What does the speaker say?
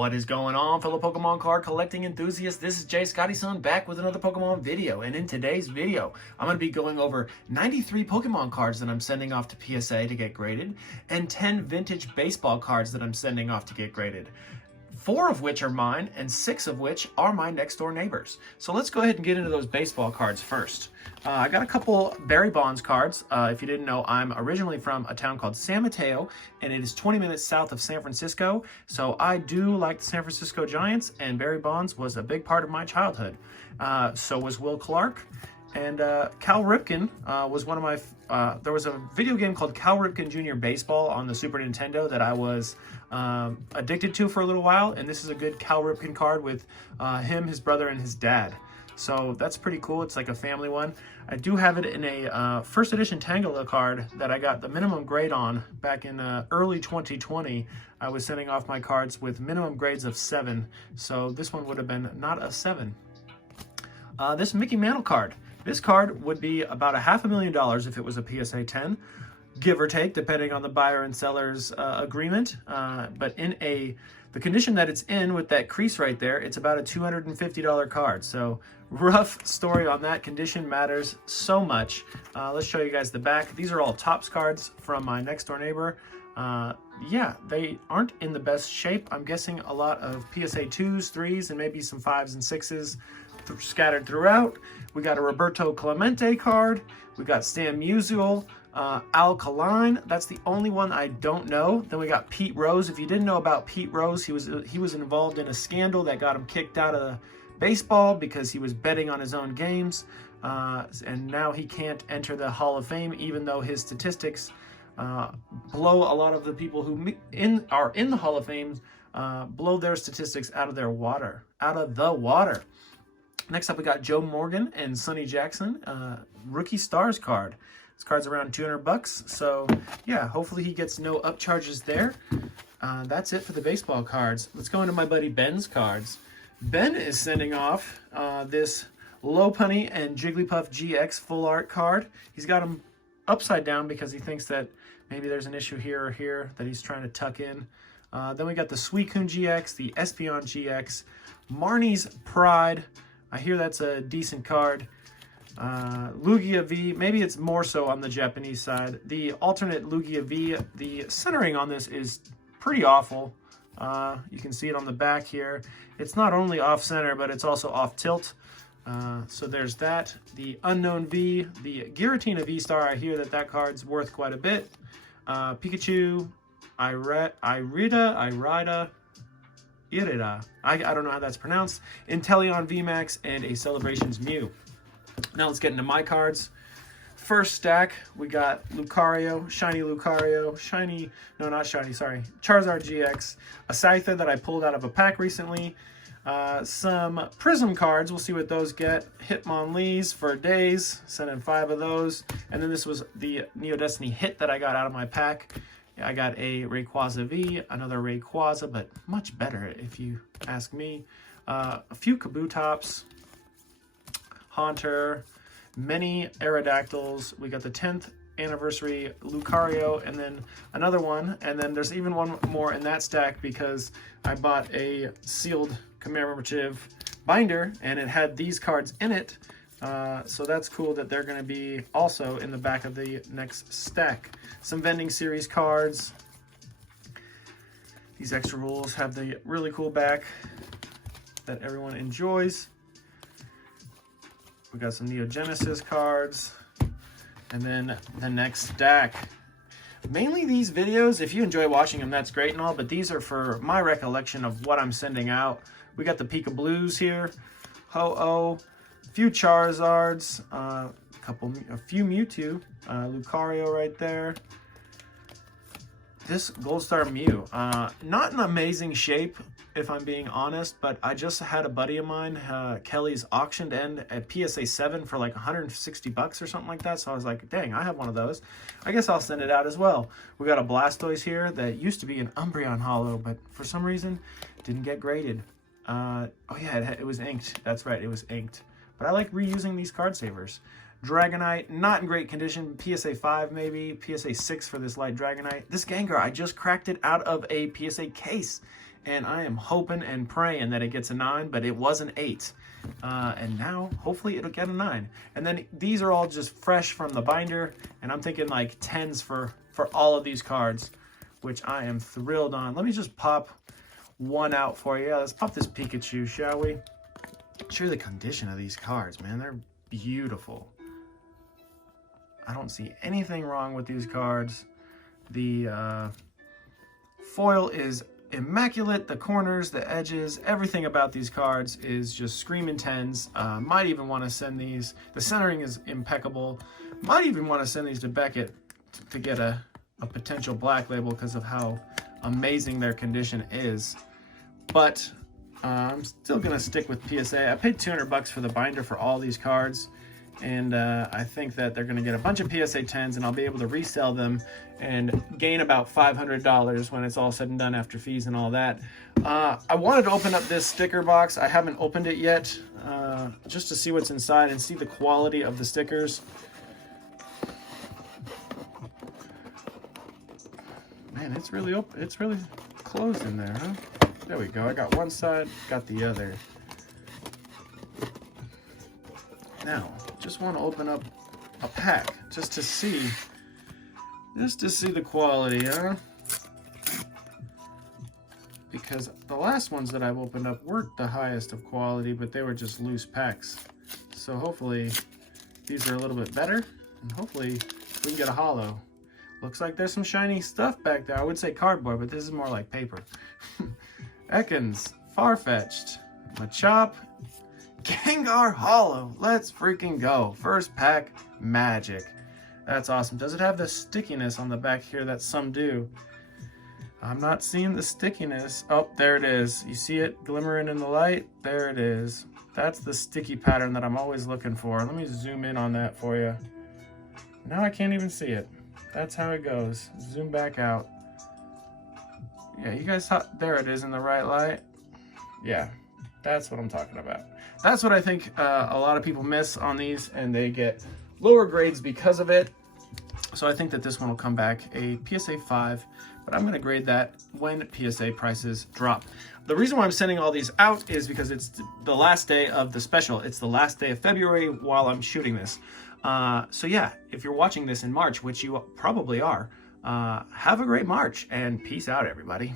What is going on, fellow Pokemon card collecting enthusiasts? This is Jay Scottyson back with another Pokemon video, and in today's video, I'm going to be going over 93 Pokemon cards that I'm sending off to PSA to get graded, and 10 vintage baseball cards that I'm sending off to get graded. 4 of which are mine, and 6 of which are my next door neighbors. So let's go ahead and get into those baseball cards first. I got a couple Barry Bonds cards. If you didn't know, I'm originally from a town called San Mateo, and it is 20 minutes south of San Francisco. So I do like the San Francisco Giants, and Barry Bonds was a big part of my childhood. So was Will Clark. And Cal Ripken was one of my, there was a video game called Cal Ripken Jr. Baseball on the Super Nintendo that I was addicted to for a little while. And this is a good Cal Ripken card with him, his brother, and his dad. So that's pretty cool. It's like a family one. I do have it in a first edition Tangela card that I got the minimum grade on back in early 2020. I was sending off my cards with minimum grades of 7. So this one would have been not a 7. This Mickey Mantle card. This card would be about $500,000 if it was a PSA 10, give or take, depending on the buyer and seller's agreement. But in the condition that it's in with that crease right there, it's about a $250 card. So rough story on that. Condition matters so much. Let's show you guys the back. These are all Topps cards from my next door neighbor. Yeah, they aren't in the best shape. I'm guessing a lot of PSA 2s, 3s, and maybe some 5s and 6s scattered throughout. We got a Roberto Clemente card. We got Stan Musial, Alkaline. That's the only one I don't know. Then we got Pete Rose. If you didn't know about Pete Rose, he was involved in a scandal that got him kicked out of baseball because he was betting on his own games, and now he can't enter the Hall of Fame, even though his statistics blow a lot of the people who are in the Hall of Fame blow their statistics out of the water. Next up, we got Joe Morgan and Sonny Jackson, Rookie Stars card. This card's around $200, so yeah, hopefully he gets no upcharges there. That's it for the baseball cards. Let's go into my buddy Ben's cards. Ben is sending off this Lopunny and Jigglypuff GX full art card. He's got them upside down because he thinks that maybe there's an issue here or here that he's trying to tuck in. Then we got the Suicune GX, the Espeon GX, Marnie's Pride. I hear that's a decent card. Lugia V, maybe it's more so on the Japanese side. The alternate Lugia V, the centering on this is pretty awful. You can see it on the back here. It's not only off center, but it's also off tilt. So there's that. The Unknown V, the Giratina V-Star, I hear that card's worth quite a bit. Pikachu, Irida, I don't know how that's pronounced. Inteleon VMAX and a Celebrations Mew. Now let's get into my cards. First stack, we got Lucario, Shiny Lucario, Charizard GX, a Scyther that I pulled out of a pack recently, some Prism cards, we'll see what those get, Hitmonlees for days, sent in 5 of those, and then this was the Neo Destiny hit that I got out of my pack. I got a Rayquaza V, another Rayquaza, but much better if you ask me. A few Kabutops, Haunter, many Aerodactyls. We got the 10th anniversary Lucario, and then another one. And then there's even one more in that stack because I bought a sealed commemorative binder, and it had these cards in it. So that's cool that they're going to be also in the back of the next stack. Some vending series cards. These extra rules have the really cool back that everyone enjoys. We got some Neo Genesis cards. And then the next stack. Mainly these videos, if you enjoy watching them, that's great and all, but these are for my recollection of what I'm sending out. We got the Pika Blues here. Ho-Oh. A few Charizards, a few Mewtwo, Lucario right there. This Gold Star Mew, not in amazing shape if I'm being honest, but I just had a buddy of mine, Kelly's auctioned end at PSA 7 for like $160 or something like that. So I was like, dang, I have one of those. I guess I'll send it out as well. We got a Blastoise here that used to be an Umbreon Holo, but for some reason didn't get graded. Oh yeah, it was inked. That's right, it was inked. But I like reusing these card savers. Dragonite, not in great condition. PSA 5 maybe. PSA 6 for this light Dragonite. This Gengar, I just cracked it out of a PSA case. and I am hoping and praying that it gets a 9, but it was an 8. And now, hopefully, it'll get a 9. And then these are all just fresh from the binder, and I'm thinking like 10s for all of these cards, which I am thrilled on. Let me just pop one out for you. Yeah, let's pop this Pikachu, shall we? Sure, the condition of these cards, man, they're beautiful. I don't see anything wrong with these cards. The foil is immaculate. The corners, the edges, everything about these cards is just screaming 10s. Might even want to send these. The centering is impeccable. Might even want to send these to Beckett to get a potential black label because of how amazing their condition is. But I'm still going to stick with PSA. I paid $200 for the binder for all these cards. And I think that they're going to get a bunch of PSA 10s, and I'll be able to resell them and gain about $500 when it's all said and done after fees and all that. I wanted to open up this sticker box. I haven't opened it yet, just to see what's inside and see the quality of the stickers. Man, it's really open. It's really closed in there, huh? There we go. I got one side, got the other. Now, just want to open up a pack just to see the quality, huh? Because the last ones that I've opened up weren't the highest of quality, but they were just loose packs. So hopefully these are a little bit better, and hopefully we can get a holo. Looks like there's some shiny stuff back there. I would say cardboard, but this is more like paper. Ekans, Farfetch'd, Machop, Gengar Holo. Let's freaking go. First pack, magic. That's awesome. Does it have the stickiness on the back here that some do? I'm not seeing the stickiness. Oh, there it is. You see it glimmering in the light? There it is. That's the sticky pattern that I'm always looking for. Let me zoom in on that for you. Now I can't even see it. That's how it goes. Zoom back out. Yeah, you guys saw, there it is in the right light. Yeah, that's what I'm talking about. That's what I think a lot of people miss on these, and they get lower grades because of it. So I think that this one will come back a PSA 5, but I'm going to grade that when PSA prices drop. The reason why I'm sending all these out is because it's the last day of the special. It's the last day of February while I'm shooting this. So yeah, if you're watching this in March, which you probably are, have a great March, and peace out, everybody.